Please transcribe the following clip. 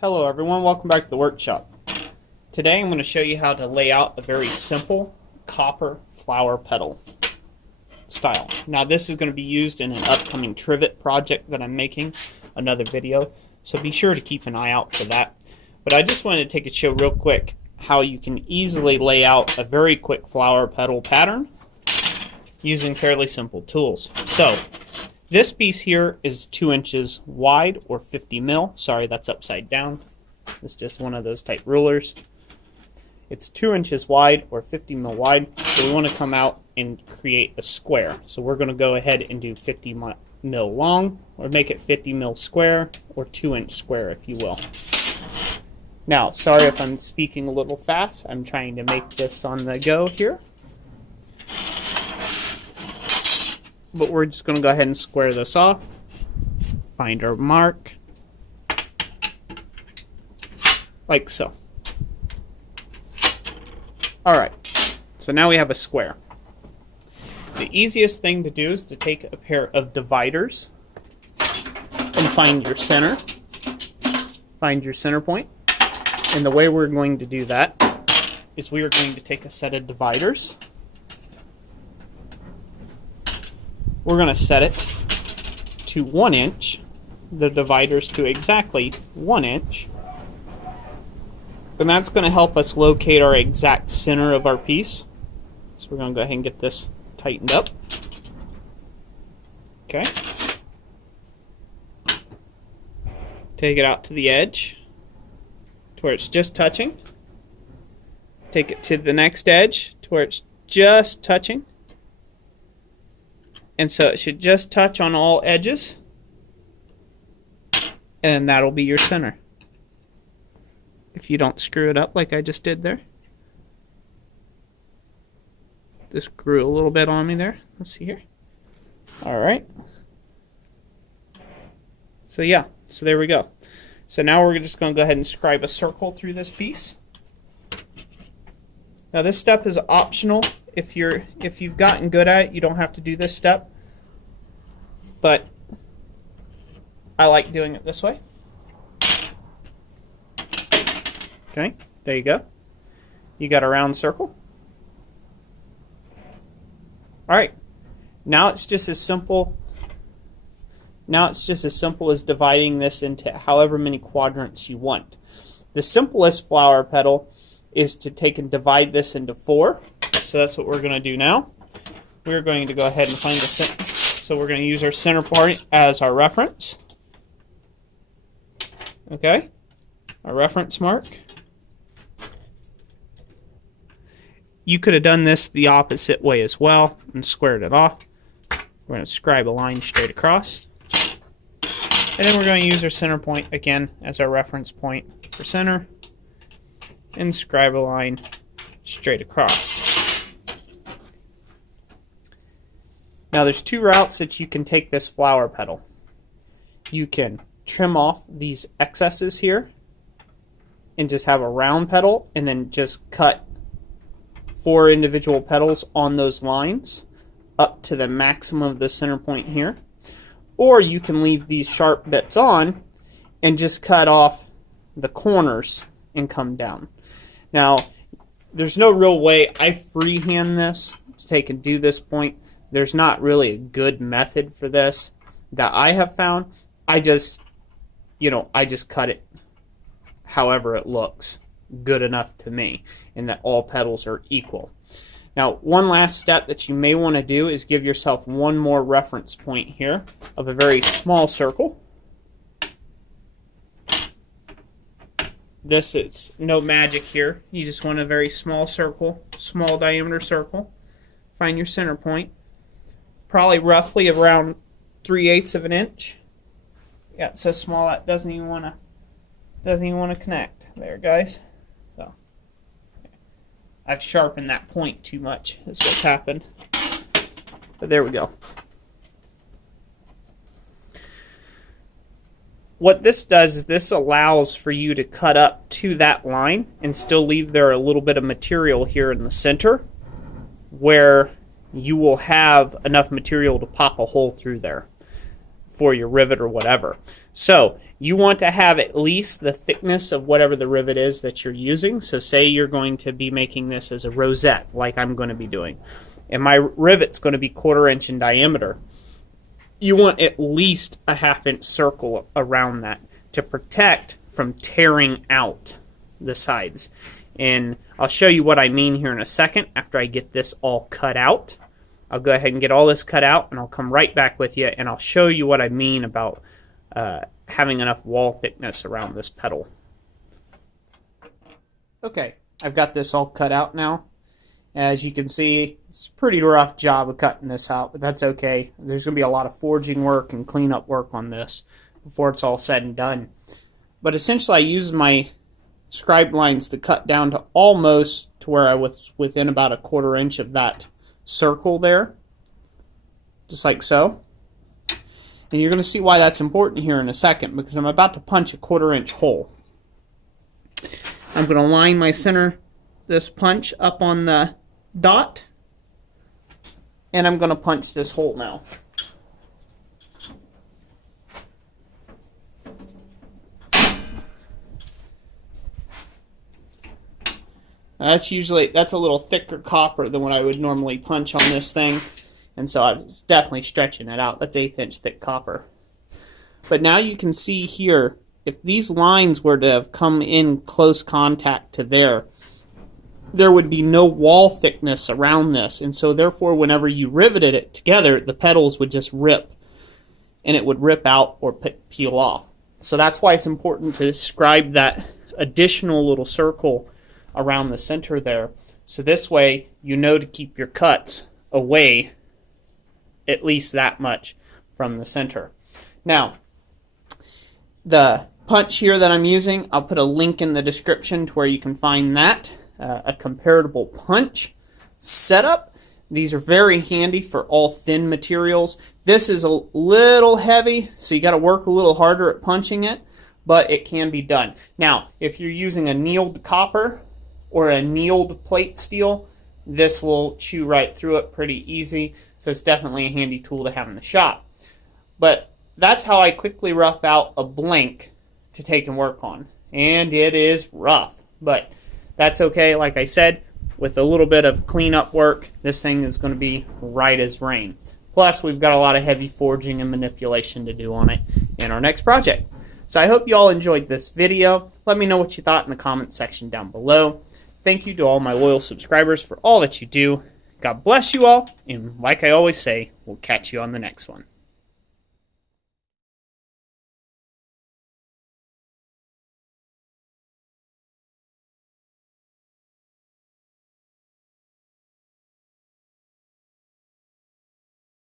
Hello everyone, welcome back to the workshop. Today I'm going to show you how to lay out a very simple copper flower petal style. Now this is going to be used in an upcoming trivet project that I'm making, another video, so be sure to keep an eye out for that. But I just wanted to take a show real quick how you can easily lay out a very quick flower petal pattern using fairly simple tools. So this piece here is 2 inches wide, or 50 mil. Sorry, that's upside down. It's just one of those type rulers. It's 2 inches wide, or 50 mil wide. So we want to come out and create a square. So we're going to go ahead and do 50 mil long, or make it 50 mil square, or 2-inch square, if you will. Now, sorry if I'm speaking a little fast. I'm trying to make this on the go here. But we're just going to go ahead and square this off. Find our mark. Like so. Alright, so now we have a square. The easiest thing to do is to take a pair of dividers and find your center. Find your center point. And the way we're going to do that is we are going to take a set of dividers. We're going to set it to 1 inch, the dividers to exactly 1 inch, and that's going to help us locate our exact center of our piece. So we're going to go ahead and get this tightened up. Okay. Take it out to the edge to where it's just touching. Take it to the next edge to where it's just touching. And so it should just touch on all edges, and that'll be your center. If you don't screw it up like I just did there. Just grew a little bit on me there. Let's see here. Alright. So yeah, so there we go. So now we're just going to go ahead and scribe a circle through this piece. Now this step is optional. If you've gotten good at it, you don't have to do this step, but I like doing it this way. Okay, there you go. You got a round circle. Alright, now it's just as simple. Now it's just as simple as dividing this into however many quadrants you want. The simplest flower petal is to take and divide this into 4. So that's what we're going to do now. We're going to go ahead and find the center. So we're going to use our center point as our reference. Okay, our reference mark. You could have done this the opposite way as well and squared it off. We're going to scribe a line straight across. And then we're going to use our center point again as our reference point for center. And scribe a line straight across. Now there's 2 routes that you can take this flower petal. You can trim off these excesses here and just have a round petal, and then just cut 4 individual petals on those lines up to the maximum of the center point here. Or you can leave these sharp bits on and just cut off the corners and come down. Now there's no real way I freehand this to take and do this point. There's not really a good method for this that I have found. I just cut it however it looks good enough to me, and that all petals are equal. Now, one last step that you may want to do is give yourself one more reference point here of a very small circle. This is no magic here. You just want a very small circle, small diameter circle. Find your center point. Probably roughly around 3/8 of an inch. Yeah, it's so small that doesn't even want to connect. There, guys. So I've sharpened that point too much. That's what's happened. But there we go. What this does is this allows for you to cut up to that line and still leave there a little bit of material here in the center where you will have enough material to pop a hole through there for your rivet or whatever. So You want to have at least the thickness of whatever the rivet is that you're using. So say you're going to be making this as a rosette, like I'm going to be doing, and my rivet's going to be 1/4 inch in diameter. You want at least a 1/2 inch circle around that to protect from tearing out the sides. And I'll show you what I mean here in a second after I get this all cut out. I'll go ahead and get all this cut out, and I'll come right back with you, and I'll show you what I mean about having enough wall thickness around this pedal. Okay, I've got this all cut out now. As you can see, it's a pretty rough job of cutting this out, but that's okay. There's going to be a lot of forging work and cleanup work on this before it's all said and done. But essentially I used my scribe lines to cut down to almost to where I was within about a 1/4 inch of that circle there, just like so. And you're going to see why that's important here in a second, because I'm about to punch a 1/4 inch hole. I'm going to line my center, this punch up on the dot, and I'm going to punch this hole now. That's a little thicker copper than what I would normally punch on this thing, and so I was definitely stretching it out. That's 1/8 inch thick copper. But now you can see here, if these lines were to have come in close contact to there would be no wall thickness around this, and so therefore whenever you riveted it together, the petals would just rip, and it would rip out or peel off. So that's why it's important to scribe that additional little circle around the center there, so this way you know to keep your cuts away at least that much from the center. Now, the punch here that I'm using, I'll put a link in the description to where you can find that, a comparable punch setup. These are very handy for all thin materials. This is a little heavy, so you got to work a little harder at punching it, but it can be done. Now, if you're using a annealed copper or a annealed plate steel, this will chew right through it pretty easy, so it's definitely a handy tool to have in the shop. But that's how I quickly rough out a blank to take and work on. And it is rough, but that's okay. Like I said, with a little bit of cleanup work, this thing is going to be right as rain. Plus, we've got a lot of heavy forging and manipulation to do on it in our next project. So I hope you all enjoyed this video. Let me know what you thought in the comment section down below. Thank you to all my loyal subscribers for all that you do. God bless you all, and like I always say, we'll catch you on the next one.